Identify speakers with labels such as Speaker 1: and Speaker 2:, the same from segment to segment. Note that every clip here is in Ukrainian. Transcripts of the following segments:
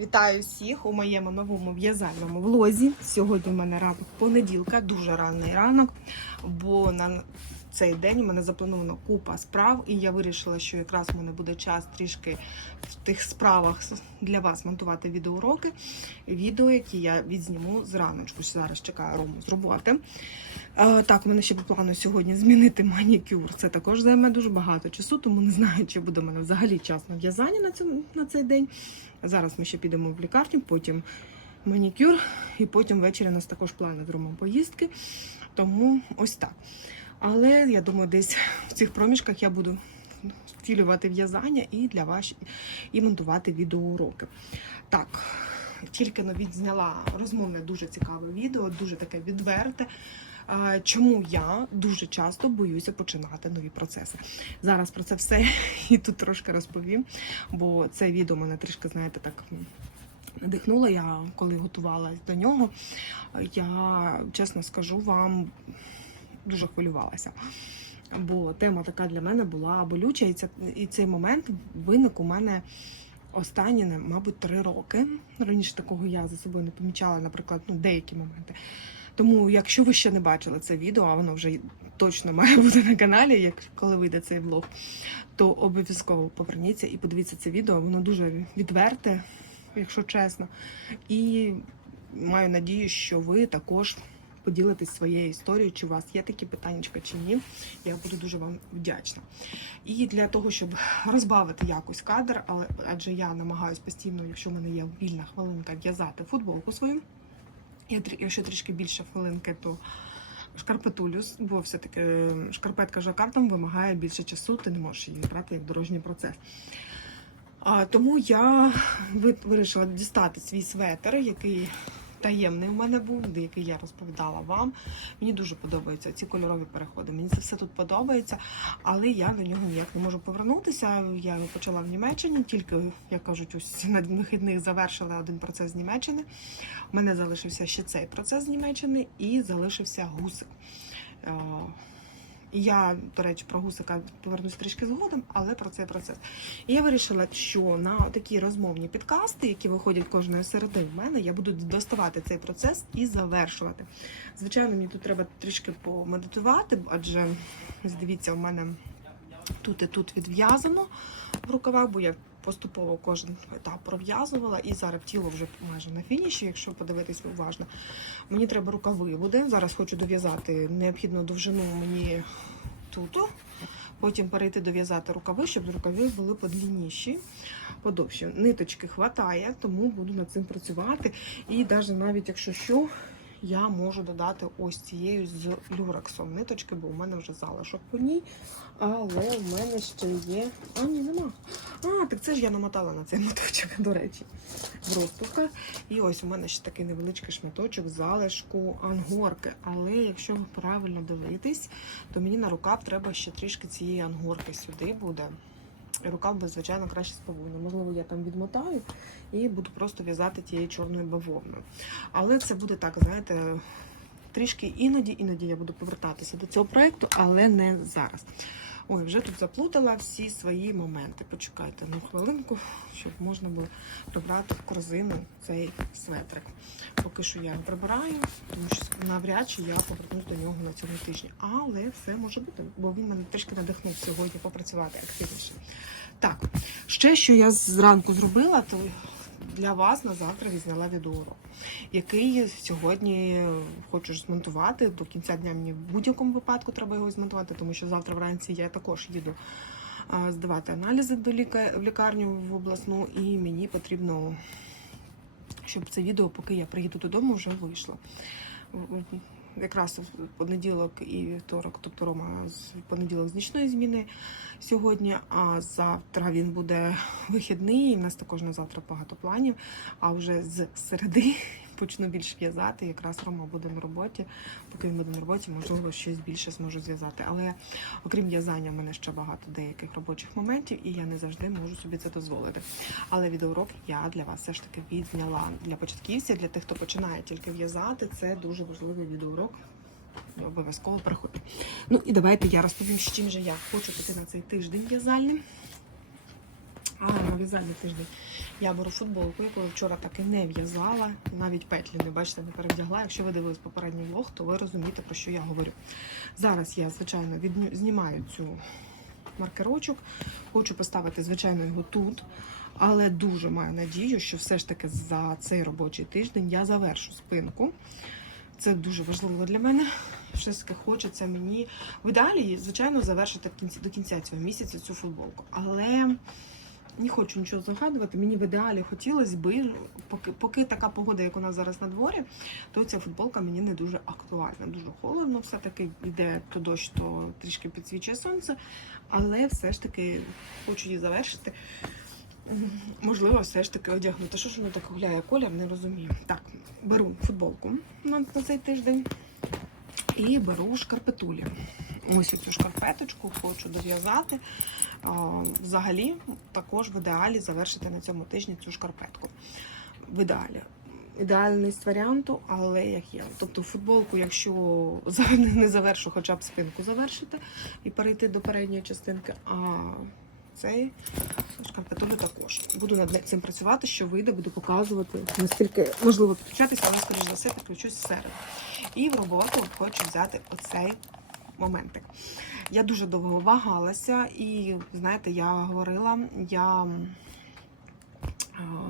Speaker 1: Вітаю всіх у моєму новому в'язальному влозі. Сьогодні в мене ранок понеділка, дуже ранний ранок, бо на цей день у мене заплановано купа справ, і я вирішила, що якраз в мене буде час трішки в тих справах для вас монтувати відеоуроки, відео, які я відзніму зраночку. Зараз чекаю Рому з роботи. Е, Так, у мене ще по плану сьогодні змінити манікюр. Це також займе дуже багато часу, тому не знаю, чи буде в мене взагалі час на в'язання на, на цей день. Зараз ми ще підемо в лікарню, потім манікюр, і потім ввечері у нас також плани з поїздки. Тому ось так. Але я думаю, десь в цих проміжках я буду втілювати в'язання і для вас і монтувати відеоуроки. Так, тільки но відзняла розмовне дуже цікаве відео, дуже таке відверте. Чому я дуже часто боюся починати нові процеси? Зараз про це все і тут трошки розповім, бо це відео мене трішки, знаєте, так надихнуло. Я коли готувалась до нього, я чесно скажу вам дуже хвилювалася. Бо тема така для мене була болюча, і, ця, і цей момент виник у мене останні, мабуть, три роки. Раніше такого я за собою не помічала, наприклад, ну, деякі моменти. Тому, якщо ви ще не бачили це відео, а воно вже точно має бути на каналі, як коли вийде цей влог, то обов'язково поверніться і подивіться це відео. Воно дуже відверте, якщо чесно. І маю надію, що ви також поділитесь своєю історією, чи у вас є такі питання, чи ні. Я буду дуже вам вдячна. І для того, щоб розбавити якось кадр, але адже я намагаюсь постійно, якщо в мене є вільна хвилинка, в'язати футболку свою. Я Якщо трішки більше хвилинки, то шкарпетулю, бо все-таки шкарпетка жакартом вимагає більше часу, ти не можеш її брати як дорожній процес. А, тому я вирішила дістати свій светр, який таємний у мене був, який я розповідала вам. Мені дуже подобаються ці кольорові переходи. Мені це все тут подобається, але я до нього ніяк не можу повернутися. Я почала в Німеччині, тільки, як кажуть, ось на вихідних завершили один процес з Німеччини. У мене залишився ще цей процес з Німеччини і залишився гусик. Я, до речі, про гусика повернусь трішки згодом, але про цей процес. І я вирішила, що на такі розмовні підкасти, які виходять кожної середи в мене, я буду доставати цей процес і завершувати. Звичайно, мені тут треба трішки помедитувати, адже дивіться, у мене тут і тут відв'язано в рукавах, бо я поступово кожен етап пров'язувала, і зараз тіло вже майже на фініші, якщо подивитись уважно. Мені треба рукави буде. Зараз хочу дов'язати необхідну довжину мені тут. Потім перейти дов'язати рукави, щоб рукави були подлінніші, подовші. Ниточки хватає, тому буду над цим працювати. І навіть навіть якщо що, я можу додати ось цією з люрексом ниточки, бо у мене вже залишок по ній. Але в мене ще є. А, ні, нема. А, так це ж я намотала на цей моточок, до речі, в розпусках. І ось у мене ще такий невеличкий шматочок залишку ангорки. Але якщо правильно дивитись, то мені на рукав треба ще трішки цієї ангорки сюди буде. Рукав би, звичайно, краще з бавовною. Можливо, я там відмотаю і буду просто в'язати тією чорною бавовною. Але це буде так, знаєте, трішки іноді, іноді я буду повертатися до цього проєкту, але не зараз. Ой, вже тут заплутала всі свої моменти. Почекайте на хвилинку, щоб можна було прибрати в корзину цей светрик. Поки що я прибираю, тому що навряд чи я повернусь до нього на цьому тижні. Але все може бути, бо він мене трішки надихнув сьогодні попрацювати активніше. Так, ще що я зранку зробила, то для вас на завтра відзняла відеоурок, який сьогодні хочу змонтувати. До кінця дня мені в будь-якому випадку треба його змонтувати, тому що завтра вранці я також їду здавати аналізи до в лікарню в обласну, і мені потрібно, щоб це відео, поки я приїду додому, вже вийшло. Якраз в понеділок і вівторок, тобто Рома з понеділок з нічної зміни сьогодні, а завтра він буде вихідний. і в нас також на завтра багато планів. А вже з середи почну більш в'язати. Якраз Рома буде на роботі. Поки він буде на роботі, можливо, щось більше зможу зв'язати. Але окрім в'язання, в мене ще багато деяких робочих моментів, і я не завжди можу собі це дозволити. Але відеоурок я для вас все ж таки відзняла для початківців, для тих, хто починає тільки в'язати. Це дуже важливий відеоурок. Обов'язково приходьте. Ну і давайте я розповім, з чим же я хочу піти на цей тиждень в'язальний. А, на в'язальний тиждень. Я беру футболку, яку вчора так і не в'язала, навіть петлі не бачите, не перевдягла. Якщо ви дивились попередній влог, то ви розумієте, про що я говорю. Зараз я, звичайно, відню- знімаю цю маркерочок, хочу поставити, звичайно, його тут. Але дуже маю надію, що все ж таки за цей робочий тиждень я завершу спинку. Це дуже важливо для мене. Все ж таки хочеться мені в ідеалі, звичайно, завершити до кінця цього місяця цю футболку. Але не хочу нічого загадувати. Мені в ідеалі хотілося би, поки, поки така погода, як у нас зараз на дворі, то ця футболка мені не дуже актуальна. Дуже холодно, все-таки йде то дощ, то трішки підсвічує сонце. Але все ж таки хочу її завершити. Можливо, все ж таки одягнути. Що ж воно так гуляє колір, не розумію. Так, беру футболку на, на цей тиждень і беру шкарпетулі. Ось цю шкарпеточку хочу дов'язати. Взагалі, також в ідеалі завершити на цьому тижні цю шкарпетку. В ідеалі. Ідеальність варіанту, але як є. Тобто футболку, якщо не завершу, хоча б спинку завершити і перейти до передньої частинки, а цей шкарпетулю також. Буду над цим працювати, що вийде, буду показувати, наскільки можливо підключатися, але скоріш за все підключусь зсереду. І в роботу хочу взяти оцей моментик. Я дуже довго вагалася, і знаєте, я говорила, я е,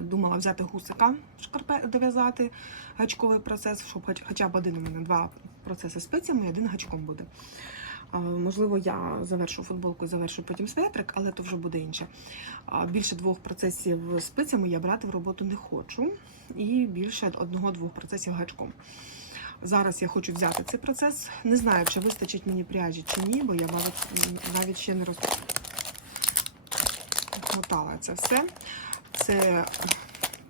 Speaker 1: думала взяти гусика шкарпе дов'язати гачковий процес, щоб хоч, хоча б один у мене два процеси спицями і один гачком буде. Можливо, я завершу футболку завершу потім светрик, але то вже буде інше. Більше двох процесів спицями я брати в роботу не хочу, і більше одного-двох процесів гачком. Зараз я хочу взяти цей процес. Не знаю, чи вистачить мені пряжі чи ні, бо я навіть, ще не розмотала це все. Це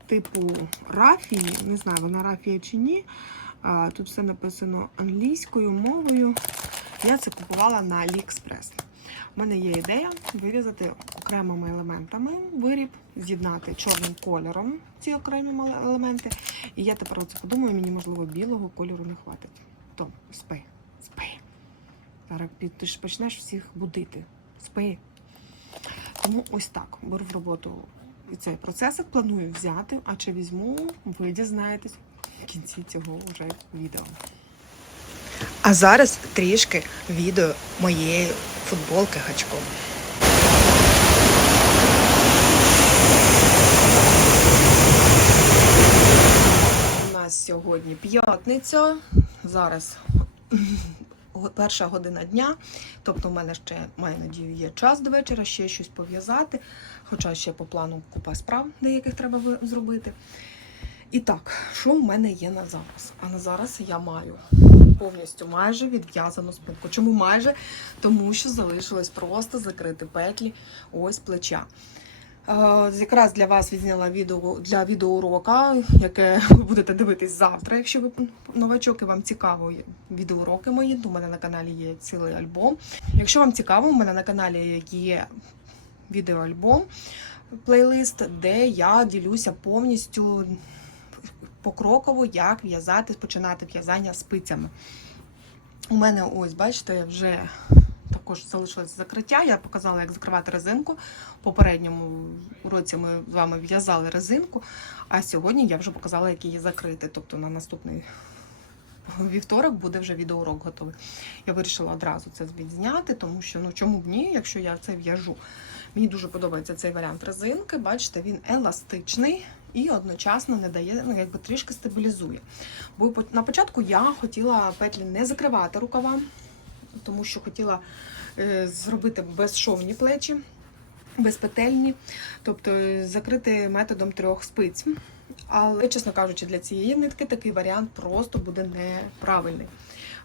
Speaker 1: типу рафії, не знаю, вона рафія чи ні. Тут все написано англійською мовою. Я це купувала на AliExpress. У мене є ідея вирізати окремими елементами виріб, з'єднати чорним кольором ці окремі елементи. І я тепер оце подумаю, мені можливо білого кольору не хватить. То спи, спи. Зараз ти ж почнеш всіх будити. Спи. Тому ось так беру в роботу цей процесик, планую взяти, а чи візьму, ви дізнаєтесь в кінці цього вже відео.
Speaker 2: А зараз трішки відео моєї футболки гачком.
Speaker 1: У нас сьогодні п'ятниця. Зараз перша година дня. Тобто, у мене ще маю надію, є час до вечора, ще щось пов'язати. Хоча ще по плану купа справ, деяких треба зробити. І так, що в мене є на зараз? А на зараз я маю повністю майже відв'язану спинку. Чому майже? Тому що залишилось просто закрити петлі ось плеча. Е, Якраз для вас відзняла відео для відеоурока, яке ви будете дивитись завтра. Якщо ви новачок і вам цікаво відеоуроки мої, то у мене на каналі є цілий альбом. Якщо вам цікаво, у мене на каналі є відеоальбом, плейлист, де я ділюся повністю покроково, як в'язати, починати в'язання спицями. У мене ось, бачите, вже також залишилось закриття. Я показала, як закривати резинку. В попередньому уроці ми з вами в'язали резинку, а сьогодні я вже показала, як її закрити. Тобто на наступний вівторок буде вже відеоурок готовий. Я вирішила одразу це відзняти, тому що ну чому б ні, якщо я це в'яжу. Мені дуже подобається цей варіант резинки. Бачите, він еластичний і одночасно не дає, ну якби трішки стабілізує. Бо на початку я хотіла петлі не закривати рукава, тому що хотіла е, зробити безшовні плечі, безпетельні, тобто е, закрити методом трьох спиць. Але, чесно кажучи, для цієї нитки такий варіант просто буде неправильний.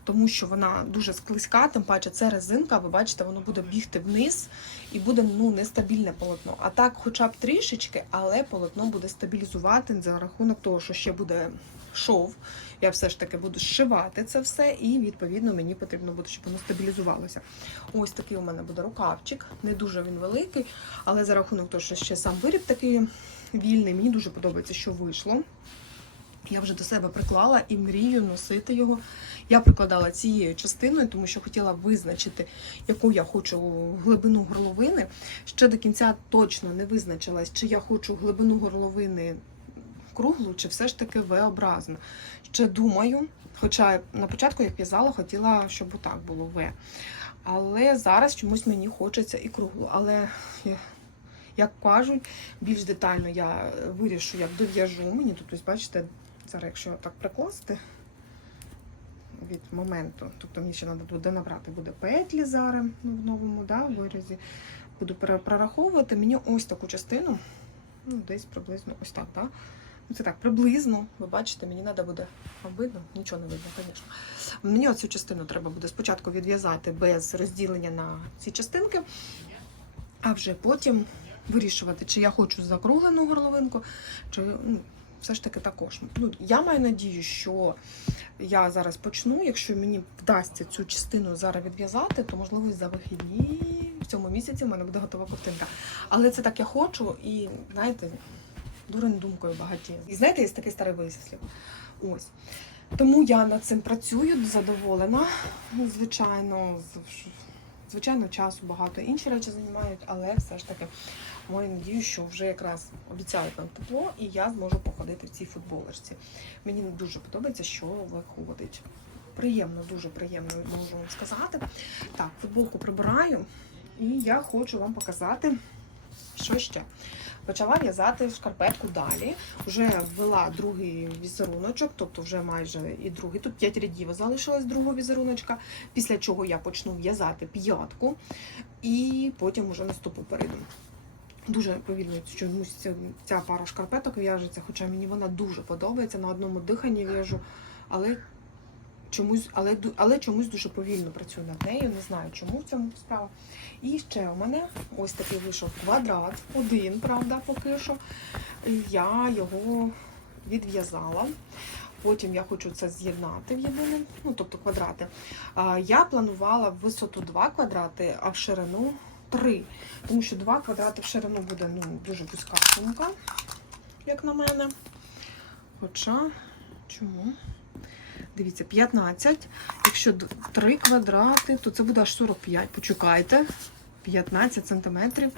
Speaker 1: Тому що вона дуже склизька, тим паче це резинка, ви бачите, воно буде бігти вниз і буде ну, нестабільне полотно. А так, хоча б трішечки, але полотно буде стабілізувати за рахунок того, що ще буде шов. Я все ж таки буду зшивати це все, і відповідно мені потрібно буде, щоб воно стабілізувалося. Ось такий у мене буде рукавчик. Не дуже він великий, але за рахунок того, що ще сам виріб такий вільний, мені дуже подобається, що вийшло. Я вже до себе приклала і мрію носити його. Я прикладала цією частиною, тому що хотіла визначити, яку я хочу глибину горловини. Ще до кінця точно не визначилась, чи я хочу глибину горловини круглу, чи все ж таки V-образну. Ще думаю, хоча на початку, як в'язала, хотіла, щоб отак було В. Але зараз чомусь мені хочеться і круглу. Але як кажуть, більш детально я вирішу, як дов'яжу. Мені тут, ось бачите, зараз, якщо так прикласти від моменту, тобто мені ще треба буде набрати буде петлі зараз ну, в новому да, вирізі. Буду прораховувати. Мені ось таку частину, ну, десь приблизно ось так, да? Ну, це так, приблизно. Ви бачите, мені треба буде. Видно? Нічого не видно, звісно. Мені оцю частину треба буде спочатку відв'язати без розділення на ці частинки, а вже потім вирішувати, чи я хочу закруглену горловинку, чи ну, все ж таки також. Ну, я маю надію, що я зараз почну. Якщо мені вдасться цю частину зараз відв'язати, то можливо за вихідні в цьому місяці в мене буде готова ковтинка. Але це так я хочу, і знаєте, дурень думкою багаті. І знаєте, є такий старий вислів. Ось. Тому я над цим працюю, задоволена. Звичайно, звичайно, часу багато інші речі займають, але все ж таки маю надію, що вже якраз обіцяють нам тепло, і я зможу походити в цій футболочці. Мені дуже подобається, що виходить. Приємно, дуже приємно можу вам сказати. Так, футболку прибираю, і я хочу вам показати, що ще. Почала в'язати шкарпетку далі. Вже ввела другий візеруночок, тобто вже майже і другий. Тут 5 рядів залишилось другого візеруночка, після чого я почну в'язати п'ятку і потім вже наступу перейду. Дуже повільно чомусь ця, пара шкарпеток в'яжеться, хоча мені вона дуже подобається. На одному диханні в'яжу, але чомусь, але, але чомусь дуже повільно працюю над нею. Не знаю, чому в цьому справа. І ще у мене ось такий вийшов квадрат, один, правда, поки що. Я його відв'язала. Потім я хочу це з'єднати в єдине, ну тобто квадрати. Я планувала в висоту 2 квадрати, а в ширину 3. Тому що 2 квадрати в ширину буде ну, дуже вузька сумка, як на мене. Хоча, чому? Дивіться, 15. Якщо 3 квадрати, то це буде аж 45. Почекайте. 15 сантиметрів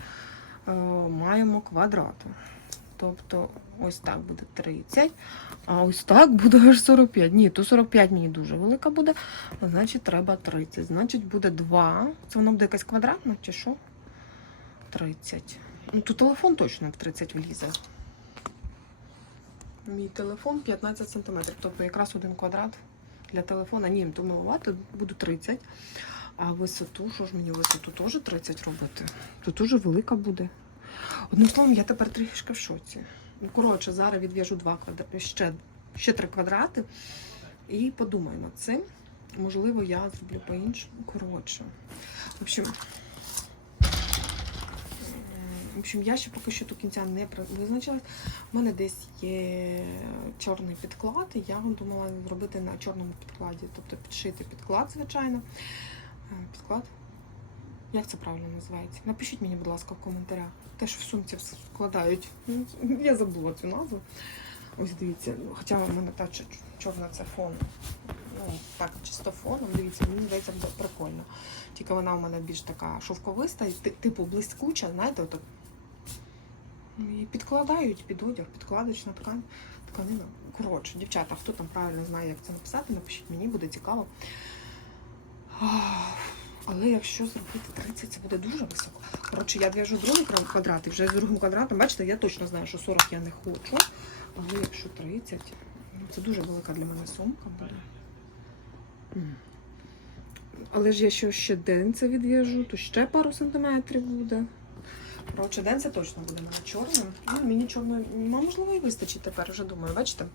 Speaker 1: е, маємо квадрату. Тобто ось так буде 30, а ось так буде аж 45. Ні, то 45 мені дуже велика буде, а значить треба 30. Значить буде 2. Це воно буде якась квадратна чи що? 30. Ну, то телефон точно в 30 влізе. Мій телефон 15 см, тобто якраз один квадрат для телефона. Ні, то маловато, буду 30. А висоту, що ж мені висоту теж 30 робити? То дуже велика буде. Одним словом, я тепер трішки в шоці. Ну, коротше, зараз відв'яжу два квадрати, ще, ще три квадрати і подумаю над цим. Можливо, я зроблю по-іншому. Коротше. В общем, в общем, я ще поки що до кінця не визначилась. У мене десь є чорний підклад, і я вам думала зробити на чорному підкладі, тобто підшити підклад, звичайно. Е, Підклад. Як це правильно називається? Напишіть мені, будь ласка, в коментарях. Те, що в сумці складають. Я забула цю назву. Ось дивіться, хоча в мене та чор- чорна це фон. Ну, так, чисто фоном. Дивіться, мені здається, прикольно. Тільки вона у мене більш така шовковиста, типу блискуча, знаєте, отак. І підкладають під одяг, підкладочна ткань, тканина. Коротше, дівчата, хто там правильно знає, як це написати, напишіть мені, буде цікаво. Але якщо зробити 30, це буде дуже високо. Коротше, я в'яжу другий квадрат, і вже з другим квадратом, бачите, я точно знаю, що 40 я не хочу. Але якщо 30, ну, це дуже велика для мене сумка буде. Але ж я ще, ще денце відв'яжу, то ще пару сантиметрів буде. Коротше, денце точно буде мене чорним. Ну, мені чорної, ну, можливо, і вистачить тепер, вже думаю, бачите?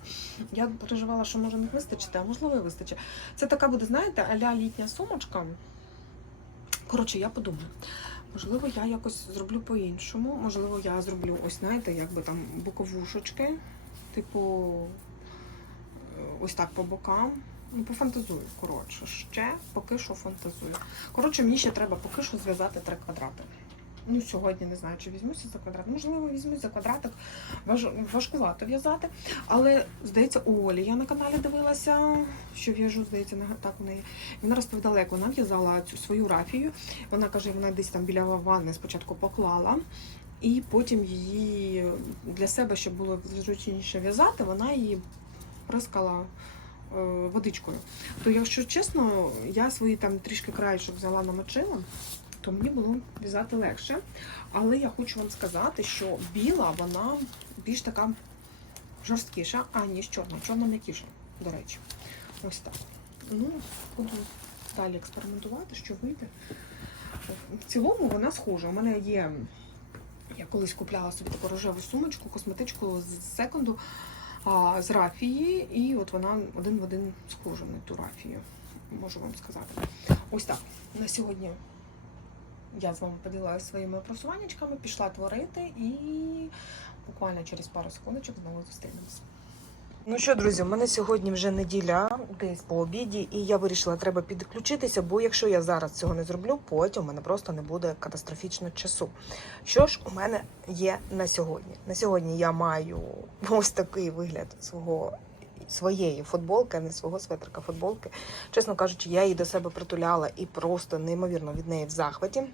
Speaker 1: Я переживала, що може не вистачити, а можливо, і вистачить. Це така буде, знаєте, аля літня сумочка. Коротше, я подумаю. Можливо, я якось зроблю по-іншому. Можливо, я зроблю ось, знаєте, якби там боковушечки, типу, е, ось так по бокам. Ну, пофантазую, коротше. Ще поки що фантазую. Коротше, мені ще треба поки що зв'язати три квадрати. Ну, сьогодні не знаю, чи візьмуся за квадрат. Можливо, візьмусь за квадратик. Важ... Важкувато в'язати. Але, здається, у Олі я на каналі дивилася, що в'яжу, здається, на так у неї. Вона розповідала, як вона в'язала цю свою рафію. Вона каже, вона десь там біля ванни спочатку поклала. І потім її для себе, щоб було зручніше в'язати, вона її прискала е, водичкою. То, якщо чесно, я свої там трішки краєчок взяла намочила, то мені було в'язати легше. Але я хочу вам сказати, що біла вона більш така жорсткіша, а ніж чорна. Чорна м'якіша, до речі. Ось так. Ну, буду далі експериментувати, що вийде. В цілому вона схожа. У мене є. Я колись купляла собі таку рожеву сумочку, косметичку з секунду а, з рафії, і от вона один в один схожа на ту рафію, можу вам сказати. Ось так. На сьогодні я з вами поділилася своїми просуваннячками, пішла творити і буквально через пару секундочок знову зустрінемося.
Speaker 2: Ну що, друзі, у мене сьогодні вже неділя, десь по обіді, і я вирішила, треба підключитися, бо якщо я зараз цього не зроблю, потім у мене просто не буде катастрофічно часу. Що ж у мене є на сьогодні? На сьогодні я маю ось такий вигляд свого. Своєї футболки, а не свого светрика футболки. Чесно кажучи, я її до себе притуляла і просто неймовірно від неї в захваті.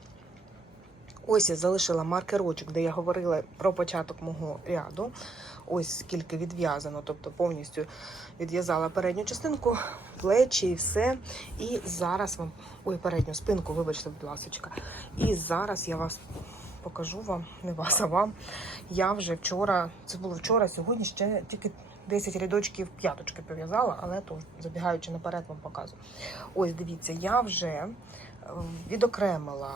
Speaker 2: Ось я залишила маркерочок, де я говорила про початок мого ряду. Ось скільки відв'язано, тобто повністю відв'язала передню частинку, плечі і все. І зараз вам ой, передню спинку, вибачте, будь ласочка. І зараз я вас покажу вам, не вас, а вам. Я вже вчора, це було вчора, сьогодні ще тільки 10 рядочків п'яточки пов'язала, але то забігаючи наперед, вам показую. Ось дивіться, я вже е, відокремила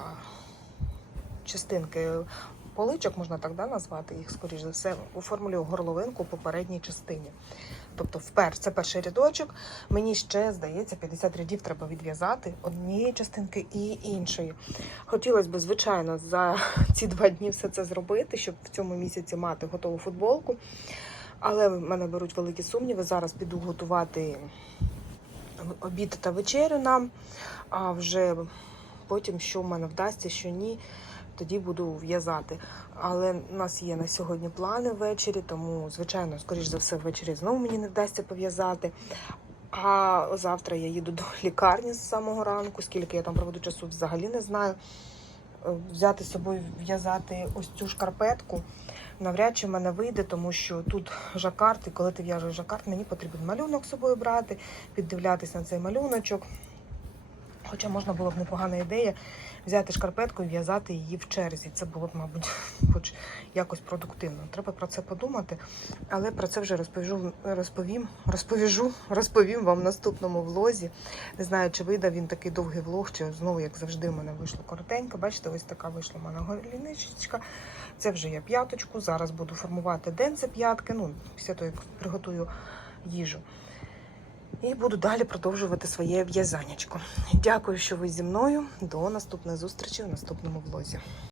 Speaker 2: частинки поличок, можна так да, назвати їх, скоріш за все, оформлюю горловинку по передній частині. Тобто, впер, це перший рядочок. Мені ще, здається, 50 рядів треба відв'язати однієї частинки і іншої. Хотілося б, звичайно, за ці два дні все це зробити, щоб в цьому місяці мати готову футболку. Але в мене беруть великі сумніви. Зараз піду готувати обід та вечерю нам, а вже потім, що в мене вдасться, що ні, тоді буду в'язати. Але в нас є на сьогодні плани ввечері, тому, звичайно, скоріш за все, ввечері знову мені не вдасться пов'язати. А завтра я їду до лікарні з самого ранку, скільки я там проведу часу, взагалі не знаю. Е, Взяти з собою в'язати ось цю шкарпетку навряд чи в мене вийде, тому що тут жакард, і коли ти в'яжеш жакард, мені потрібен малюнок з собою брати, піддивлятися на цей малюночок. Хоча можна було б непогана ідея взяти шкарпетку і в'язати її в черзі. Це було б, мабуть, хоч якось продуктивно. Треба про це подумати, але про це вже розповіжу, розповім, розповіжу, розповім вам в наступному влозі. Не знаю, чи вийде він такий довгий влог, чи знову, як завжди, в мене вийшло коротенько. Бачите, ось така вийшла в мене голіничка. Це вже я п'яточку. Зараз буду формувати денце п'ятки. Ну, після того, як приготую їжу. І буду далі продовжувати своє в'язаннячко. Дякую, що ви зі мною. До наступної зустрічі в наступному влозі.